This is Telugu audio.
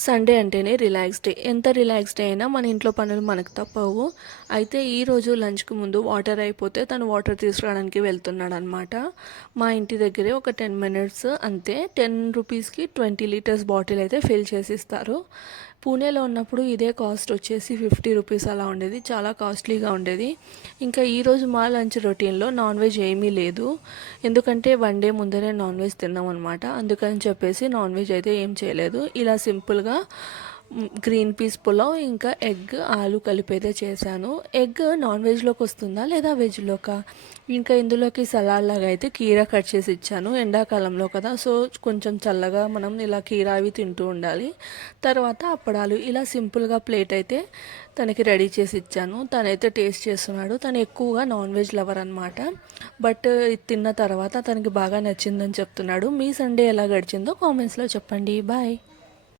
సండే అంటేనే రిలాక్స్ డే. ఎంత రిలాక్స్ డే అయినా మన ఇంట్లో పనులు మనకు తప్పవు. అయితే ఈరోజు లంచ్‌కి ముందు వాటర్ అయిపోతే తను వాటర్ తీసుకురావడానికి వెళ్తున్నాడనమాట. మా ఇంటి దగ్గరే ఒక 10 మినిట్స్ అంతే. 10 రూపీస్‌కి 20 లీటర్స్ బాటిల్ అయితే ఫిల్ చేసిస్తారు. పూణేలో ఉన్నప్పుడు ఇదే కాస్ట్ వచ్చేసి 50 రూపీస్ అలా ఉండేది. చాలా కాస్ట్లీగా ఉండేది. ఇంకా ఈరోజు మా లంచ్ రొటీన్‌లో నాన్ వెజ్ ఏమీ లేదు. ఎందుకంటే వన్ డే ముందరే నాన్ వెజ్ తిన్నామనమాట. అందుకని చెప్పేసి నాన్ వెజ్ అయితే ఏం చేయలేదు. ఇలా సింపుల్గా గ్రీన్ పీస్ పులావ్ ఇంకా ఎగ్ ఆలు కలిపి అయితే చేశాను. ఎగ్ నాన్ వెజ్లోకి వస్తుందా లేదా వెజ్లోకా? ఇంకా ఇందులోకి సలాడ్ లాగా అయితే కీరా కట్ చేసి ఇచ్చాను. ఎండాకాలంలో కదా, సో కొంచెం చల్లగా మనం ఇలా కీరా అవి తింటూ ఉండాలి. తర్వాత అప్పడాలు ఇలా సింపుల్గా ప్లేట్ అయితే తనకి రెడీ చేసి ఇచ్చాను. తనైతే టేస్ట్ చేస్తున్నాడు. తను ఎక్కువగా నాన్ వెజ్ లవర్ అనమాట. బట్ ఇది తిన్న తర్వాత తనకి బాగా నచ్చిందని చెప్తున్నాడు. మీ సండే ఎలా గడిచిందో కామెంట్స్లో చెప్పండి. బాయ్.